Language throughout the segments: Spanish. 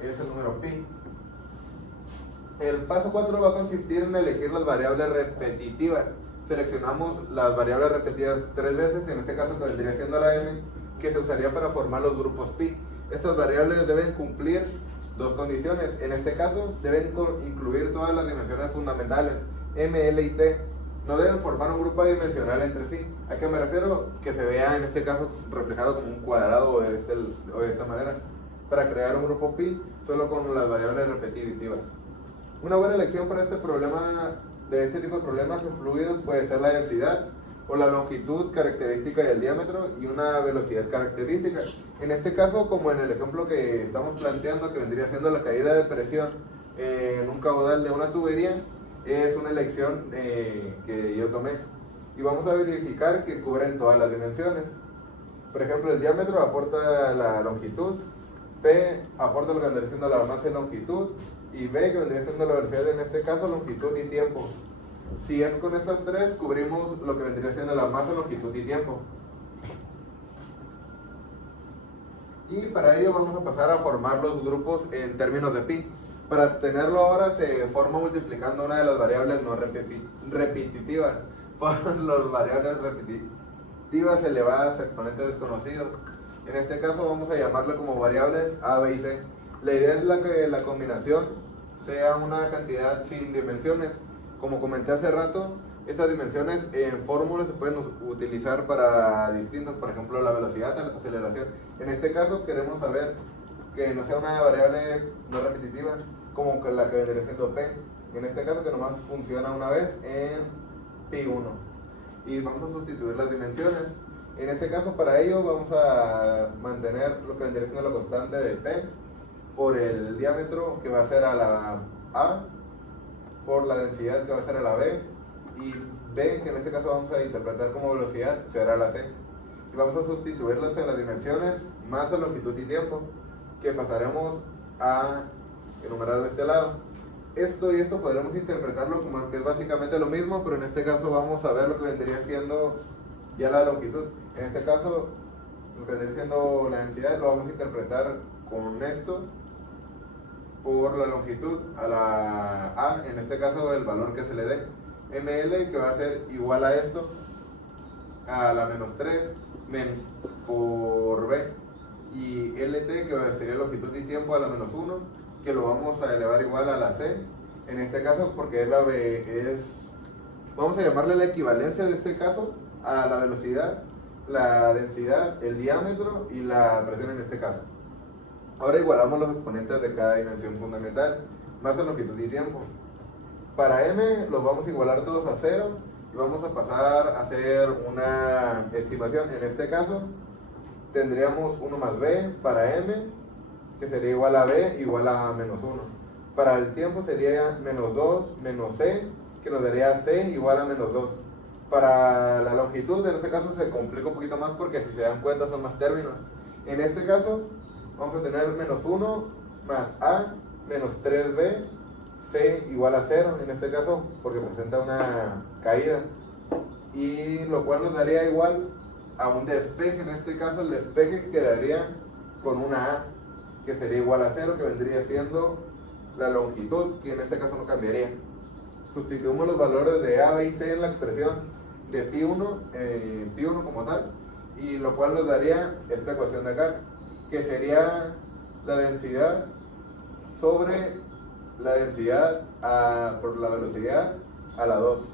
es el número pi. El paso 4 va a consistir en elegir las variables repetitivas. Seleccionamos las variables repetidas 3 veces, en este caso que vendría siendo la m, que se usaría para formar los grupos pi. Estas variables deben cumplir dos condiciones. En este caso deben incluir todas las dimensiones fundamentales, m, l y t. No deben formar un grupo adimensional entre sí. ¿A qué me refiero? Que se vea en este caso reflejado como un cuadrado o de esta manera. Para crear un grupo pi solo con las variables repetitivas. Una buena elección para este tipo de problemas en fluidos puede ser la densidad o la longitud característica del diámetro y una velocidad característica. En este caso, como en el ejemplo que estamos planteando, que vendría siendo la caída de presión en un caudal de una tubería, es una elección que yo tomé. Y vamos a verificar que cubren todas las dimensiones. Por ejemplo, el diámetro aporta la longitud, P aporta lo que vendría siendo la masa y longitud, y B que vendría siendo la velocidad, en este caso longitud y tiempo. Si es con estas tres, cubrimos lo que vendría siendo la masa, longitud y tiempo. Y para ello vamos a pasar a formar los grupos en términos de pi. Para tenerlo ahora se forma multiplicando una de las variables no repetitivas por las variables repetitivas elevadas a exponentes desconocidos. En este caso vamos a llamarlo como variables a, b y c. La idea es que la combinación sea una cantidad sin dimensiones. Como comenté hace rato, estas dimensiones en fórmulas se pueden utilizar para distintos, por ejemplo la velocidad, la aceleración. En este caso queremos saber que no sea una variable no repetitiva como la que vendría siendo p. En este caso que nomás funciona una vez en pi1. Y vamos a sustituir las dimensiones. En este caso para ello vamos a mantener lo que vendría siendo la constante de p por el diámetro que va a ser a la a, por la densidad que va a ser a la b, y b que en este caso vamos a interpretar como velocidad será la c. Y vamos a sustituirlas en las dimensiones masa, longitud y tiempo, que pasaremos a enumerar de este lado. Esto y esto podremos interpretarlo como que es básicamente lo mismo, pero en este caso vamos a ver lo que vendría siendo ya la longitud. En este caso lo que vendría siendo la densidad lo vamos a interpretar con esto por la longitud a la a, en este caso el valor que se le dé, ml que va a ser igual a esto a la menos 3 por b, y lt que sería longitud y tiempo a la menos 1, que lo vamos a elevar igual a la c, en este caso porque es la b, vamos a llamarle la equivalencia de este caso a la velocidad, la densidad, el diámetro y la presión en este caso. Ahora igualamos los exponentes de cada dimensión fundamental, masa, longitud y tiempo. Para m los vamos a igualar todos a 0 y vamos a pasar a hacer una estimación. En este caso tendríamos 1 más b para m, que sería igual a b igual a menos 1. Para el tiempo sería menos 2 menos c, que nos daría c igual a menos 2. Para la longitud, en este caso se complica un poquito más porque si se dan cuenta son más términos. En este caso vamos a tener menos 1 más a menos 3b, c igual a 0, en este caso porque presenta una caída, y lo cual nos daría igual a un despeje. En este caso el despeje quedaría con una a, que sería igual a 0, que vendría siendo la longitud, que en este caso no cambiaría. Sustituimos los valores de a, b y c en la expresión de pi1 como tal, y lo cual nos daría esta ecuación de acá, que sería la densidad sobre la densidad por la velocidad a la 2,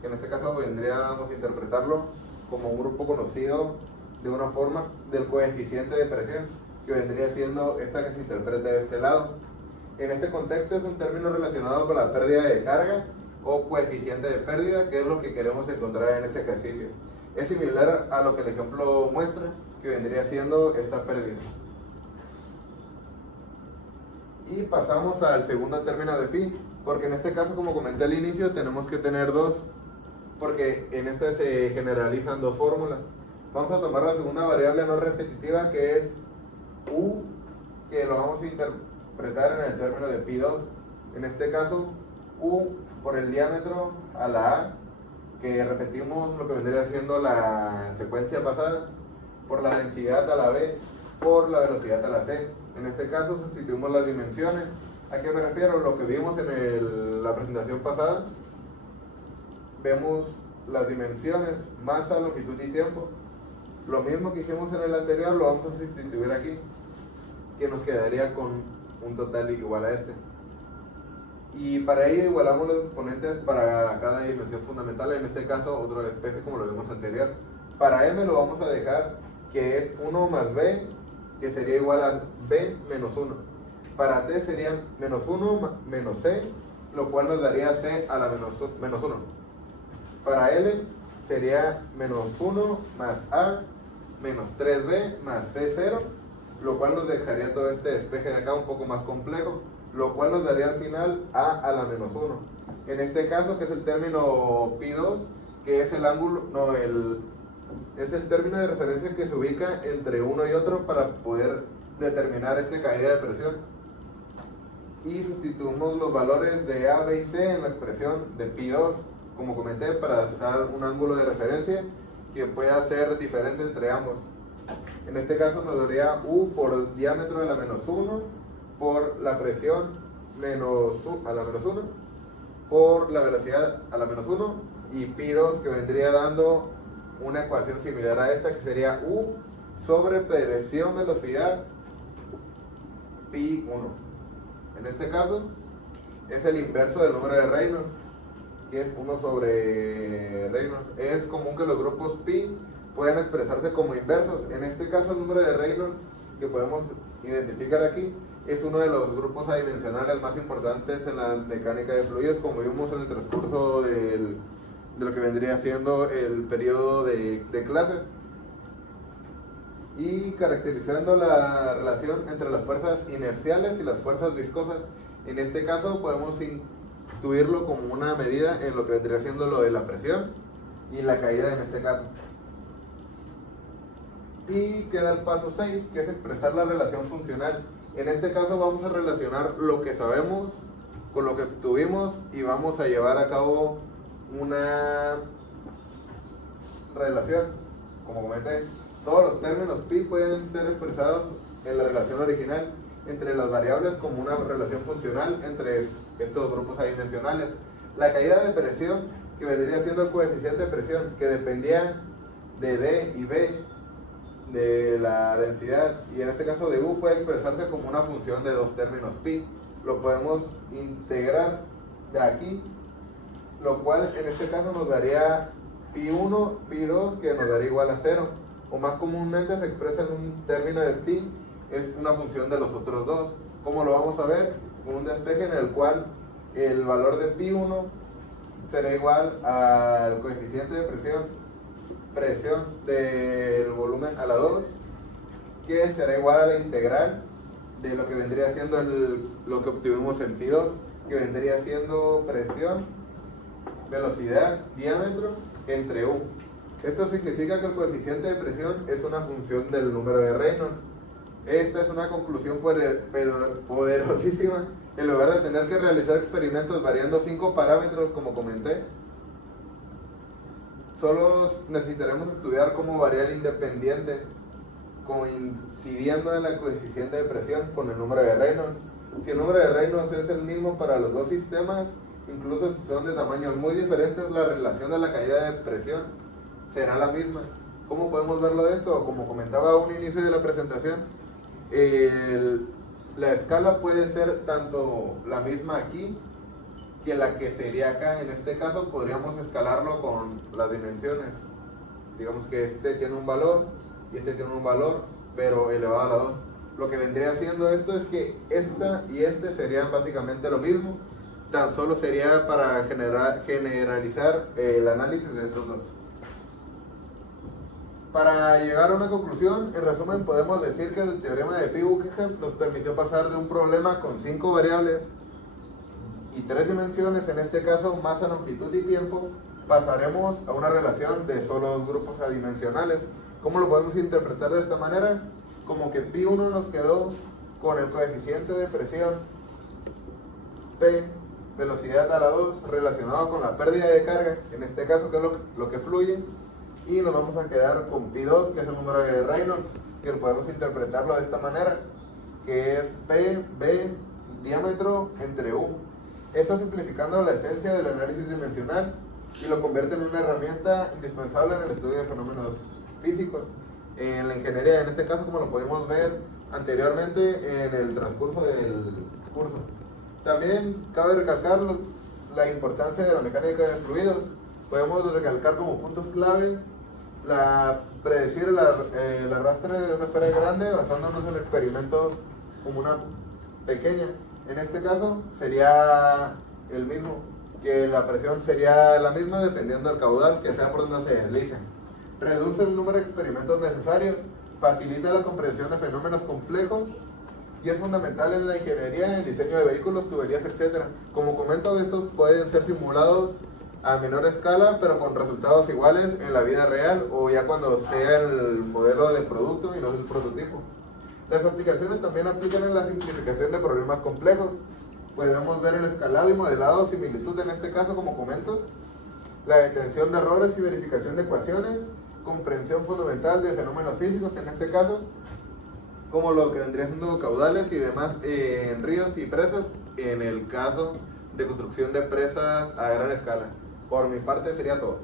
que en este caso vendríamos a interpretarlo como un grupo conocido de una forma del coeficiente de presión, que vendría siendo esta que se interpreta de este lado. En este contexto es un término relacionado con la pérdida de carga o coeficiente de pérdida, que es lo que queremos encontrar en este ejercicio. Es similar a lo que el ejemplo muestra, que vendría siendo esta pérdida. Y pasamos al segundo término de pi, porque en este caso, como comenté al inicio, tenemos que tener dos, porque en este se generalizan dos fórmulas. Vamos a tomar la segunda variable no repetitiva, que es u, que lo vamos a interpretar en el término de pi2. En este caso, u por el diámetro a la a, que repetimos lo que vendría siendo la secuencia pasada, por la densidad a la b, por la velocidad a la c. En este caso sustituimos las dimensiones. ¿A qué me refiero? Lo que vimos en la presentación pasada. Vemos las dimensiones, masa, longitud y tiempo. Lo mismo que hicimos en el anterior lo vamos a sustituir aquí, que nos quedaría con un total igual a este. Y para ello igualamos los exponentes para cada dimensión fundamental, en este caso otro despeje como lo vimos anterior. Para m lo vamos a dejar que es 1 más b, que sería igual a b menos 1. Para t sería menos 1 menos c, lo cual nos daría c a la menos 1. Para L sería menos 1 más A menos 3B más C0, lo cual nos dejaría todo este despeje de acá un poco más complejo, lo cual nos daría al final A a la menos 1. En este caso, que es el término Pi2, que es el ángulo, no, es el término de referencia que se ubica entre uno y otro para poder determinar esta caída de presión. Y sustituimos los valores de A, B y C en la expresión de Pi2, como comenté, para usar un ángulo de referencia que pueda ser diferente entre ambos. En este caso nos daría U por el diámetro de la menos 1 por la presión a la menos 1 por la velocidad a la menos 1 y Pi2, que vendría dando una ecuación similar a esta, que sería U sobre presión velocidad Pi1. En este caso es el inverso del número de Reynolds, que es 1 sobre Reynolds. Es común que los grupos pi puedan expresarse como inversos. En este caso el número de Reynolds que podemos identificar aquí es uno de los grupos adimensionales más importantes en la mecánica de fluidos, como vimos en el transcurso de lo que vendría siendo el periodo de clases. Y caracterizando la relación entre las fuerzas inerciales y las fuerzas viscosas. En este caso podemos intuirlo como una medida en lo que vendría siendo lo de la presión y la caída en este caso. Y queda el paso 6, que es expresar la relación funcional. En este caso vamos a relacionar lo que sabemos con lo que obtuvimos y vamos a llevar a cabo una relación. Como comenté, todos los términos pi pueden ser expresados en la relación original entre las variables como una relación funcional entre estos grupos adimensionales. La caída de presión, que vendría siendo el coeficiente de presión, que dependía de D y B, de la densidad, y en este caso de U, puede expresarse como una función de dos términos pi. Lo podemos integrar de aquí, lo cual en este caso nos daría pi1, pi2, que nos daría igual a 0, o más comúnmente se expresa en un término de pi, es una función de los otros dos. ¿Cómo lo vamos a ver? Con un despeje en el cual el valor de pi1 será igual al coeficiente de presión del volumen a la 2, que será igual a la integral de lo que vendría siendo lo que obtuvimos en pi2, que vendría siendo presión, velocidad, diámetro entre U. Esto significa que el coeficiente de presión es una función del número de Reynolds. Esta es una conclusión poderosísima. En lugar de tener que realizar experimentos variando 5 parámetros, como comenté, solo necesitaremos estudiar cómo variar independiente, coincidiendo en la coeficiente de presión con el número de Reynolds. Si el número de Reynolds es el mismo para los dos sistemas, incluso si son de tamaños muy diferentes, la relación de la caída de presión será la misma. ¿Cómo podemos verlo esto? Como comentaba a un inicio de la presentación, la escala puede ser tanto la misma aquí que la que sería acá. En este caso podríamos escalarlo con las dimensiones. Digamos que este tiene un valor y este tiene un valor, pero elevado a la 2. Lo que vendría haciendo esto es que esta y este serían básicamente lo mismo, tan solo sería para generalizar el análisis de estos dos. Para llegar a una conclusión, en resumen podemos decir que el teorema de Pi-Buckingham nos permitió pasar de un problema con 5 variables y 3 dimensiones, en este caso masa, longitud y tiempo, pasaremos a una relación de solo 2 grupos adimensionales. ¿Cómo lo podemos interpretar de esta manera? Como que Pi1 nos quedó con el coeficiente de presión P, velocidad a la 2, relacionado con la pérdida de carga, en este caso que es lo que fluye, y nos vamos a quedar con Pi2, que es el número de Reynolds, que podemos interpretarlo de esta manera, que es P, B, diámetro entre U. Esto simplificando la esencia del análisis dimensional y lo convierte en una herramienta indispensable en el estudio de fenómenos físicos. En la ingeniería, en este caso, como lo pudimos ver anteriormente en el transcurso del curso. También cabe recalcar la importancia de la mecánica de fluidos. Podemos recalcar como puntos claves predecir el arrastre de una esfera grande basándonos en experimentos como una pequeña. En este caso sería el mismo, que la presión sería la misma dependiendo del caudal, que sea por donde se deslice. Reduce el número de experimentos necesarios, facilita la comprensión de fenómenos complejos y es fundamental en la ingeniería, en el diseño de vehículos, tuberías, etc. Como comento, estos pueden ser simulados a menor escala, pero con resultados iguales en la vida real o ya cuando sea el modelo de producto y no el prototipo. Las aplicaciones también aplican en la simplificación de problemas complejos. Podemos ver el escalado y modelado, similitud en este caso, como comento, la detención de errores y verificación de ecuaciones, comprensión fundamental de fenómenos físicos en este caso, como lo que vendría siendo caudales y demás en ríos y presas, en el caso de construcción de presas a gran escala. Por mi parte sería todo.